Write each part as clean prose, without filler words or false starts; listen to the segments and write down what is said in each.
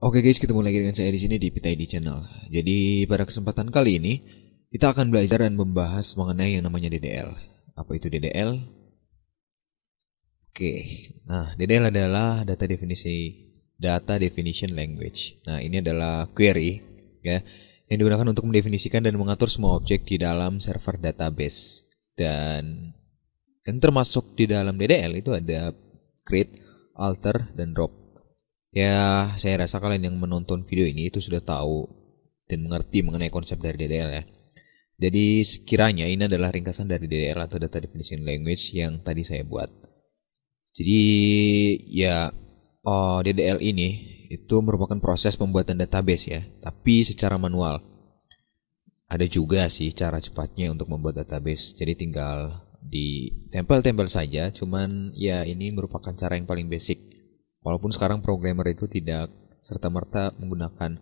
Oke guys, ketemu lagi dengan saya di sini di PTID Channel. Jadi pada kesempatan kali ini kita akan belajar dan membahas mengenai yang namanya DDL. Apa itu DDL? Oke, nah DDL adalah Data Definition Language. Nah ini adalah query ya yang digunakan untuk mendefinisikan dan mengatur semua objek di dalam server database. Dan yang termasuk di dalam DDL itu ada create, alter, dan drop. Ya, saya rasa kalian yang menonton video ini itu sudah tahu dan mengerti mengenai konsep dari DDL ya. Jadi sekiranya ini adalah ringkasan dari DDL atau Data Definition Language yang tadi saya buat. Jadi ya DDL ini itu merupakan proses pembuatan database ya, tapi secara manual. Ada juga sih cara cepatnya untuk membuat database. Jadi tinggal ditempel-tempel saja, cuman ya ini merupakan cara yang paling basic. Walaupun sekarang programmer itu tidak serta-merta menggunakan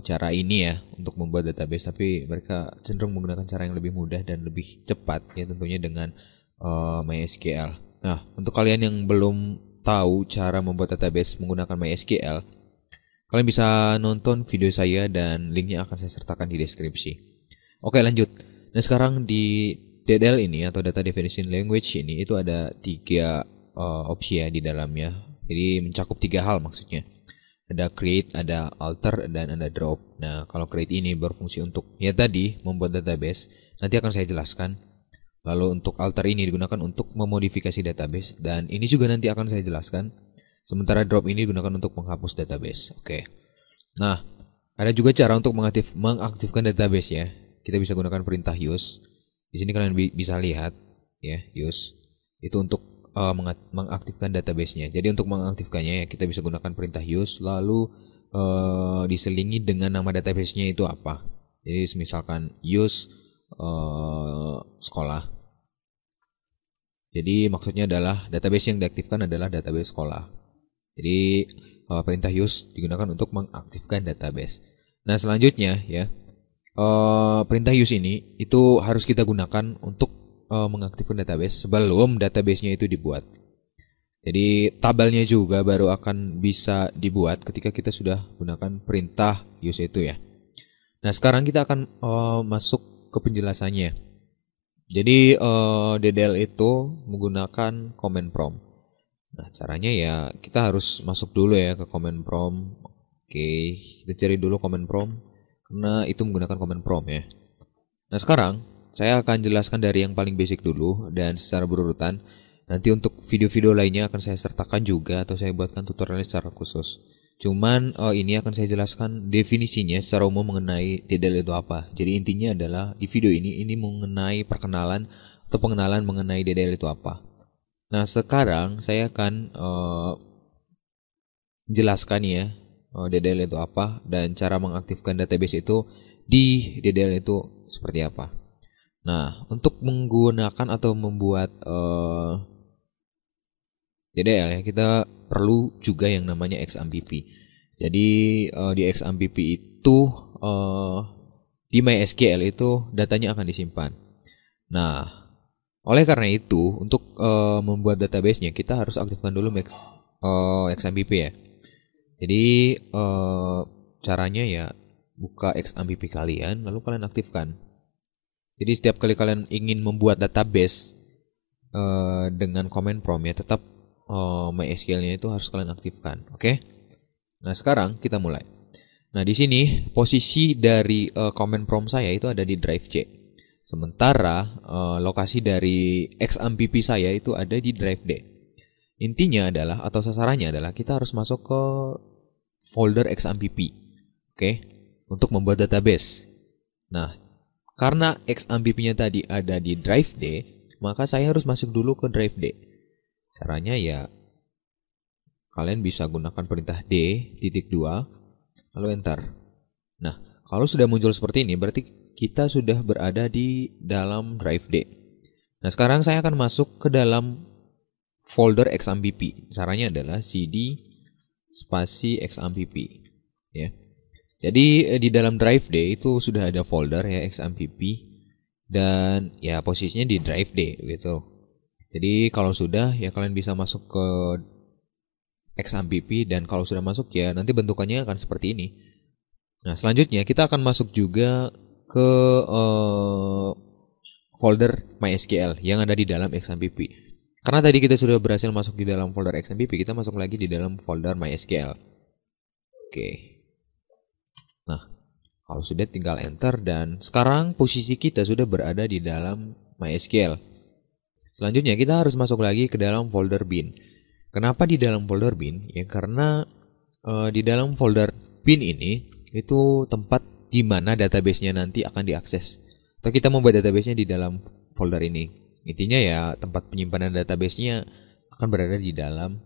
cara ini ya untuk membuat database, tapi mereka cenderung menggunakan cara yang lebih mudah dan lebih cepat ya tentunya dengan MySQL. Nah, untuk kalian yang belum tahu cara membuat database menggunakan MySQL, kalian bisa nonton video saya dan linknya akan saya sertakan di deskripsi. Oke, lanjut. Nah, sekarang di DDL ini atau Data Definition Language ini itu ada tiga opsi ya di dalamnya. Jadi mencakup tiga hal maksudnya. Ada create, ada alter, dan ada drop. Nah, kalau create ini berfungsi untuk ya tadi membuat database. Nanti akan saya jelaskan. Lalu untuk alter ini digunakan untuk memodifikasi database dan ini juga nanti akan saya jelaskan. Sementara drop ini digunakan untuk menghapus database. Oke. Nah, ada juga cara untuk mengaktifkan database ya. Kita bisa gunakan perintah use. Di sini kalian bisa lihat ya, use itu untuk mengaktifkan database-nya. Jadi untuk mengaktifkannya ya kita bisa gunakan perintah use lalu diselingi dengan nama database-nya itu apa. Jadi misalkan use sekolah. Jadi maksudnya adalah database yang diaktifkan adalah database sekolah. Jadi perintah use digunakan untuk mengaktifkan database. Nah selanjutnya ya perintah use ini itu harus kita gunakan untuk mengaktifkan database sebelum databasenya itu dibuat. Jadi tabelnya juga baru akan bisa dibuat ketika kita sudah gunakan perintah use itu ya. Nah sekarang kita akan masuk ke penjelasannya. Jadi DDL itu menggunakan command prompt. Nah caranya ya kita harus masuk dulu ya ke command prompt. Oke, kita cari dulu command prompt karena itu menggunakan command prompt ya. Nah sekarang saya akan jelaskan dari yang paling basic dulu dan secara berurutan. Nanti untuk video-video lainnya akan saya sertakan juga atau saya buatkan tutorialnya secara khusus. Cuman ini akan saya jelaskan definisinya secara umum mengenai DDL itu apa. Jadi intinya adalah di video ini mengenai perkenalan atau pengenalan mengenai DDL itu apa. Nah sekarang saya akan jelaskan ya DDL itu apa dan cara mengaktifkan database itu di DDL itu seperti apa. Nah, untuk menggunakan atau membuat DDL ya, kita perlu juga yang namanya XAMPP. Jadi di XAMPP itu di MySQL itu datanya akan disimpan. Nah, oleh karena itu untuk membuat database-nya kita harus aktifkan dulu XAMPP ya. Jadi caranya ya buka XAMPP kalian lalu kalian aktifkan. Jadi setiap kali kalian ingin membuat database dengan command prompt ya tetap MySQL-nya itu harus kalian aktifkan, oke? Nah sekarang kita mulai. Nah di sini posisi dari command prompt saya itu ada di drive C. Sementara lokasi dari XAMPP saya itu ada di drive D. Intinya adalah atau sasarannya adalah kita harus masuk ke folder XAMPP, oke? Untuk membuat database. Nah karena XAMPP-nya tadi ada di drive D, maka saya harus masuk dulu ke drive D. Caranya ya kalian bisa gunakan perintah D.2 lalu enter. Nah, kalau sudah muncul seperti ini berarti kita sudah berada di dalam drive D. Nah, sekarang saya akan masuk ke dalam folder XAMPP. Caranya adalah cd spasi XAMPP ya. Jadi di dalam drive D itu sudah ada folder ya XAMPP dan ya posisinya di drive D gitu. Jadi kalau sudah ya kalian bisa masuk ke XAMPP, dan kalau sudah masuk ya nanti bentukannya akan seperti ini. Nah, selanjutnya kita akan masuk juga ke folder MySQL yang ada di dalam XAMPP. Karena tadi kita sudah berhasil masuk di dalam folder XAMPP, kita masuk lagi di dalam folder MySQL. Oke. Nah, kalau sudah tinggal enter, dan sekarang posisi kita sudah berada di dalam MySQL. Selanjutnya kita harus masuk lagi ke dalam folder bin. Kenapa di dalam folder bin? Ya karena di dalam folder bin ini itu tempat di mana database-nya nanti akan diakses. Atau kita membuat database-nya di dalam folder ini. Intinya ya tempat penyimpanan database-nya akan berada di dalam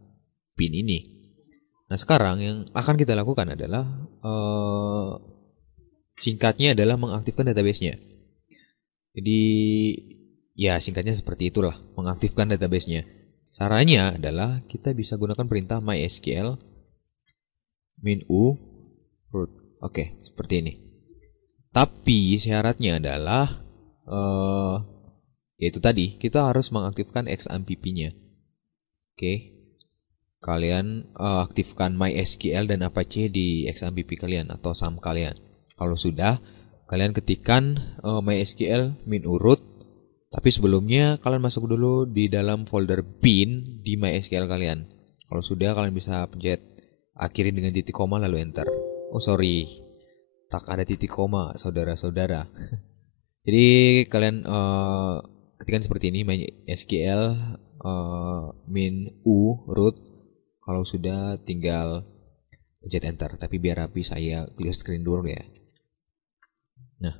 bin ini. Nah, sekarang yang akan kita lakukan adalah singkatnya adalah mengaktifkan database-nya. Jadi ya singkatnya seperti itulah, mengaktifkan database-nya. Caranya adalah kita bisa gunakan perintah mysql -u root. Oke, seperti ini. Tapi syaratnya adalah yaitu tadi kita harus mengaktifkan XAMPP-nya. Oke. Kalian aktifkan MySQL dan Apache di XAMPP kalian atau SAM kalian. Kalau sudah, kalian ketikkan MySQL -u root. Tapi sebelumnya kalian masuk dulu di dalam folder bin di MySQL kalian. Kalau sudah, kalian bisa pencet akhiri dengan titik koma lalu enter. Oh sorry, tak ada titik koma, saudara-saudara. Jadi kalian ketikkan seperti ini, MySQL -u root. Kalau sudah, tinggal pencet enter. Tapi biar rapi, saya clear screen dulu ya. Nah,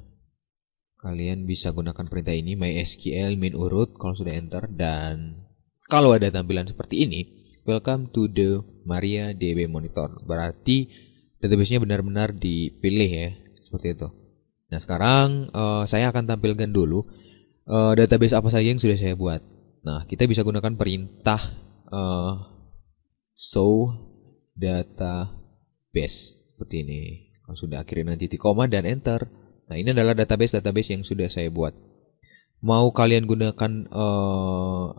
kalian bisa gunakan perintah ini, mysql -u root kalau sudah enter. Dan kalau ada tampilan seperti ini, welcome to the MariaDB monitor. Berarti database-nya benar-benar dipilih ya, seperti itu. Nah, sekarang saya akan tampilkan dulu database apa saja yang sudah saya buat. Nah, kita bisa gunakan perintah show database seperti ini. Kalau sudah, akhirnya titik koma dan enter. Nah, ini adalah database yang sudah saya buat. Mau kalian gunakan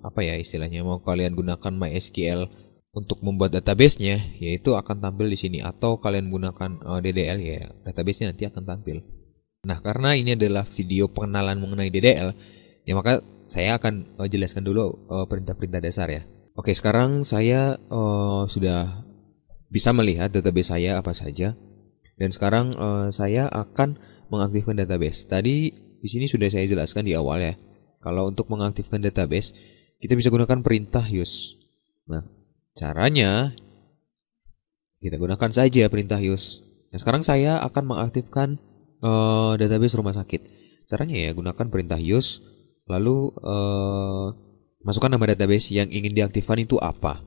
apa ya istilahnya? Mau kalian gunakan MySQL untuk membuat database-nya, yaitu akan tampil di sini, atau kalian gunakan DDL, ya database-nya nanti akan tampil. Nah, karena ini adalah video pengenalan mengenai DDL, ya maka saya akan jelaskan dulu perintah-perintah dasar ya. Oke, sekarang saya sudah bisa melihat database saya apa saja, dan sekarang saya akan mengaktifkan database. Tadi di sini sudah saya jelaskan di awal ya. Kalau untuk mengaktifkan database, kita bisa gunakan perintah use. Nah, caranya kita gunakan saja perintah use. Nah, sekarang saya akan mengaktifkan database rumah sakit. Caranya ya gunakan perintah use, lalu masukkan nama database yang ingin diaktifkan itu apa.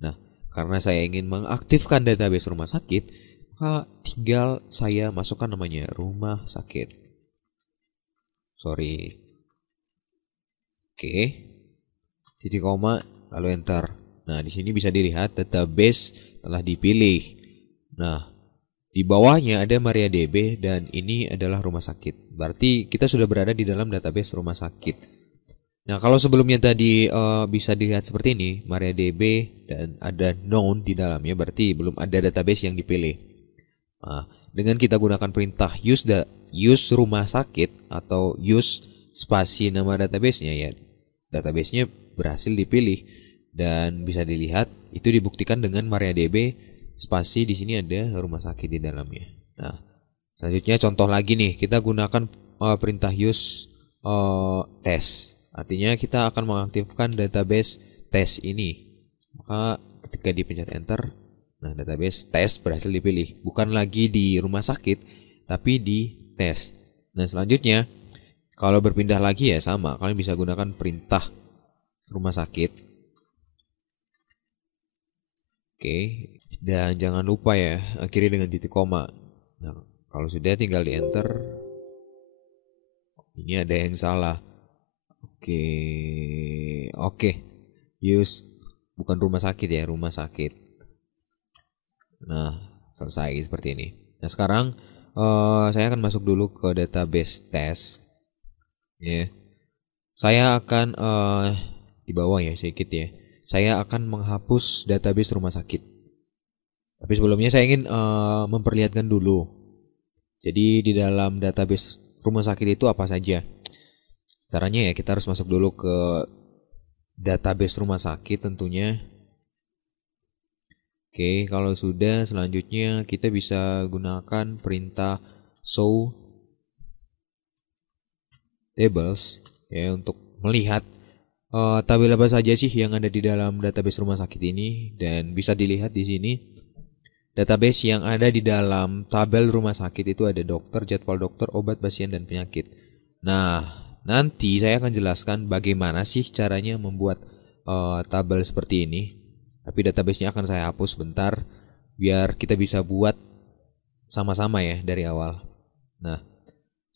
Nah, karena saya ingin mengaktifkan database rumah sakit, maka tinggal saya masukkan namanya rumah sakit. Sorry. Oke. Titik koma lalu enter. Nah, di sini bisa dilihat database telah dipilih. Nah, di bawahnya ada MariaDB dan ini adalah rumah sakit. Berarti kita sudah berada di dalam database rumah sakit. Nah, kalau sebelumnya tadi bisa dilihat seperti ini, MariaDB dan ada known di dalamnya, berarti belum ada database yang dipilih. Nah, dengan kita gunakan perintah use rumah sakit atau use spasi nama database-nya, ya database-nya berhasil dipilih dan bisa dilihat itu dibuktikan dengan MariaDB spasi di sini ada rumah sakit di dalamnya. Nah, selanjutnya contoh lagi nih, kita gunakan perintah use test. Artinya kita akan mengaktifkan database tes ini. Maka ketika dipencet enter, nah database tes berhasil dipilih. Bukan lagi di rumah sakit, tapi di tes. Nah, selanjutnya kalau berpindah lagi ya sama, kalian bisa gunakan perintah rumah sakit. Oke, dan jangan lupa ya akhiri dengan titik koma. Nah, kalau sudah tinggal di enter. Ini ada yang salah. Oke. Use bukan rumah sakit ya, rumah sakit. Nah, selesai seperti ini. Nah, sekarang saya akan masuk dulu ke database test. Ya. Saya akan di bawah ya sedikit ya. saya akan menghapus database rumah sakit. Tapi sebelumnya saya ingin memperlihatkan dulu. Jadi di dalam database rumah sakit itu apa saja? Caranya ya kita harus masuk dulu ke database rumah sakit tentunya. Oke, kalau sudah selanjutnya kita bisa gunakan perintah show tables ya untuk melihat tabel apa saja sih yang ada di dalam database rumah sakit ini, dan bisa dilihat di sini database yang ada di dalam tabel rumah sakit itu ada dokter, jadwal dokter, obat pasien dan penyakit. Nah, nanti saya akan jelaskan bagaimana sih caranya membuat tabel seperti ini. Tapi database-nya akan saya hapus sebentar biar kita bisa buat sama-sama ya dari awal. Nah,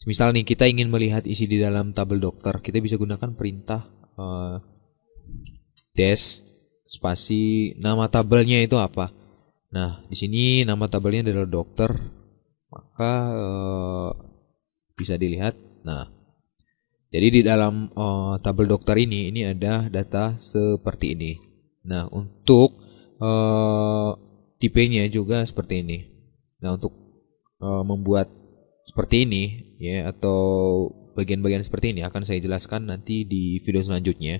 misal nih kita ingin melihat isi di dalam tabel dokter, kita bisa gunakan perintah dash spasi nama tabelnya itu apa. Nah, di sini nama tabelnya adalah dokter, maka bisa dilihat. Nah, jadi di dalam tabel dokter ini ada data seperti ini. Nah, untuk tipenya juga seperti ini. Nah, untuk membuat seperti ini ya, atau bagian-bagian seperti ini akan saya jelaskan nanti di video selanjutnya.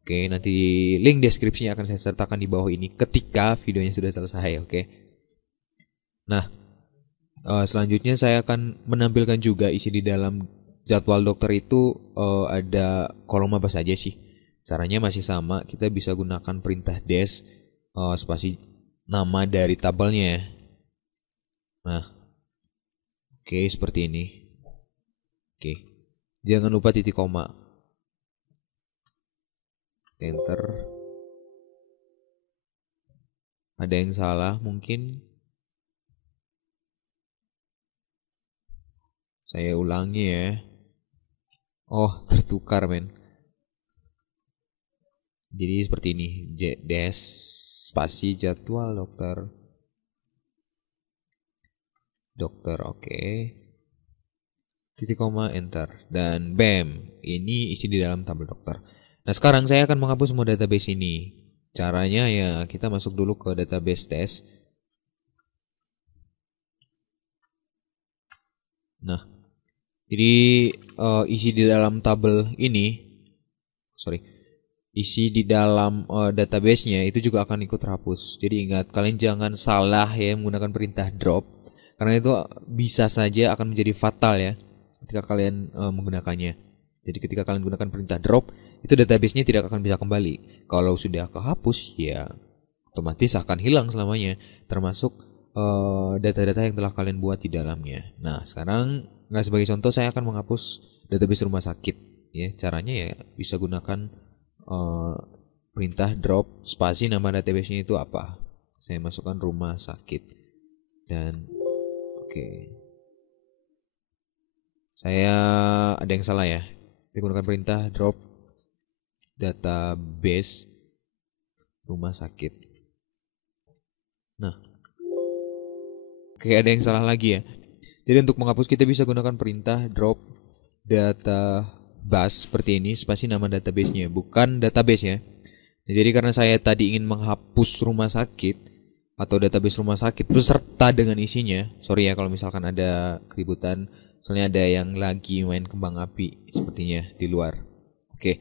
Oke, nanti link deskripsinya akan saya sertakan di bawah ini ketika videonya sudah selesai. Oke. Nah, selanjutnya saya akan menampilkan juga isi di dalam jadwal dokter itu ada kolom apa saja sih. Caranya masih sama, kita bisa gunakan perintah dash spasi nama dari tabelnya. Nah, oke, seperti ini. Oke, jangan lupa titik koma, enter. Ada yang salah mungkin, saya ulangi ya. Oh, tertukar men. Jadi seperti ini, dash spasi jadwal dokter, oke, titik koma, enter, dan bam, ini isi di dalam tabel dokter. Nah, sekarang saya akan menghapus semua database ini. Caranya ya kita masuk dulu ke database test. Nah, jadi isi di dalam tabel ini, isi di dalam database-nya itu juga akan ikut terhapus. Jadi ingat, kalian jangan salah ya menggunakan perintah drop, karena itu bisa saja akan menjadi fatal ya ketika kalian menggunakannya. Jadi ketika kalian gunakan perintah drop, itu database-nya tidak akan bisa kembali. Kalau sudah kehapus ya otomatis akan hilang selamanya, termasuk data-data yang telah kalian buat di dalamnya. Nah, sekarang sebagai contoh saya akan menghapus database rumah sakit ya. Caranya ya bisa gunakan perintah drop spasi nama database-nya itu apa. Saya masukkan rumah sakit dan oke. Saya ada yang salah ya. Kita gunakan perintah drop database rumah sakit. Nah, oke, ada yang salah lagi ya. Jadi untuk menghapus kita bisa gunakan perintah drop data bus seperti ini, spasi nama database-nya, bukan database ya. Nah, jadi karena saya tadi ingin menghapus rumah sakit atau database rumah sakit beserta dengan isinya. Sorry ya kalau misalkan ada keributan, soalnya ada yang lagi main kembang api sepertinya di luar. Oke,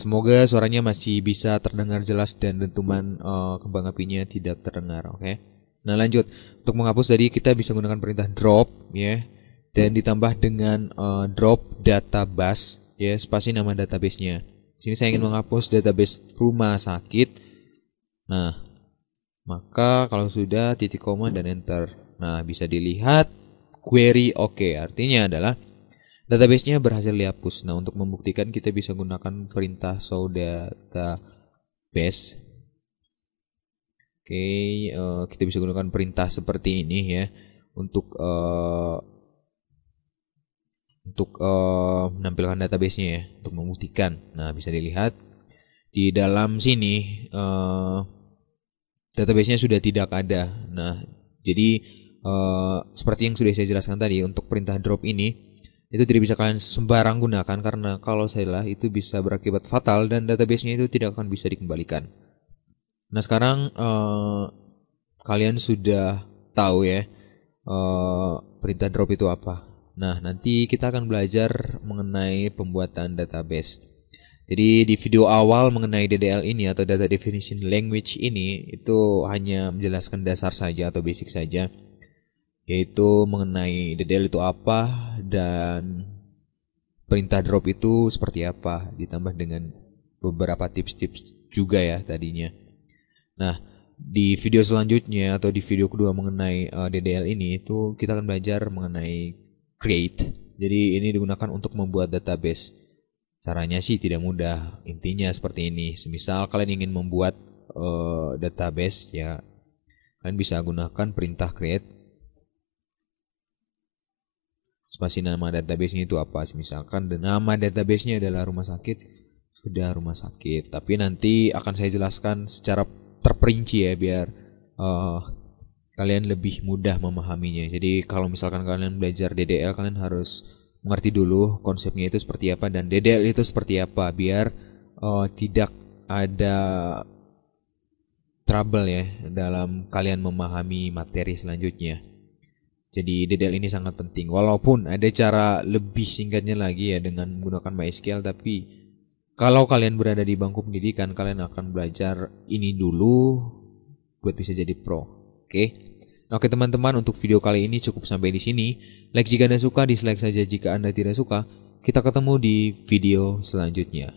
semoga suaranya masih bisa terdengar jelas dan dentuman kembang apinya tidak terdengar. Oke. Nah, lanjut. Untuk menghapus tadi kita bisa gunakan perintah drop ya, dan ditambah dengan drop data bus ya, spasi nama database-nya. Di sini saya ingin menghapus database rumah sakit. Nah, maka kalau sudah titik koma dan enter. Nah, bisa dilihat query oke. Artinya adalah database-nya berhasil dihapus. Nah, untuk membuktikan kita bisa gunakan perintah show database. Oke, kita bisa gunakan perintah seperti ini ya untuk menampilkan database-nya ya, untuk membuktikan. Nah, bisa dilihat di dalam sini database-nya sudah tidak ada. Nah, jadi seperti yang sudah saya jelaskan tadi, untuk perintah drop ini itu tidak bisa kalian sembarang gunakan, karena kalau salah itu bisa berakibat fatal dan database-nya itu tidak akan bisa dikembalikan. Nah sekarang kalian sudah tahu ya perintah drop itu apa. Nah nanti kita akan belajar mengenai pembuatan database. Jadi di video awal mengenai DDL ini atau Data Definition Language ini itu hanya menjelaskan dasar saja atau basic saja, yaitu mengenai DDL itu apa dan perintah drop itu seperti apa, ditambah dengan beberapa tips-tips juga ya tadinya. Nah, di video selanjutnya atau di video kedua mengenai DDL ini itu kita akan belajar mengenai create. Jadi ini digunakan untuk membuat database. Caranya sih tidak mudah. Intinya seperti ini. Semisal kalian ingin membuat database ya, kalian bisa gunakan perintah create. Spasi nama database-nya itu apa? Misalkan nama database-nya adalah rumah sakit, sudah rumah sakit. Tapi nanti akan saya jelaskan secara terperinci ya biar kalian lebih mudah memahaminya. Jadi kalau misalkan kalian belajar DDL, kalian harus mengerti dulu konsepnya itu seperti apa dan DDL itu seperti apa biar tidak ada trouble ya dalam kalian memahami materi selanjutnya. Jadi DDL ini sangat penting. Walaupun ada cara lebih singkatnya lagi ya dengan menggunakan MySQL, tapi kalau kalian berada di bangku pendidikan, kalian akan belajar ini dulu buat bisa jadi pro. Oke. Oke teman-teman, untuk video kali ini cukup sampai di sini. Like jika Anda suka, dislike saja jika Anda tidak suka. Kita ketemu di video selanjutnya.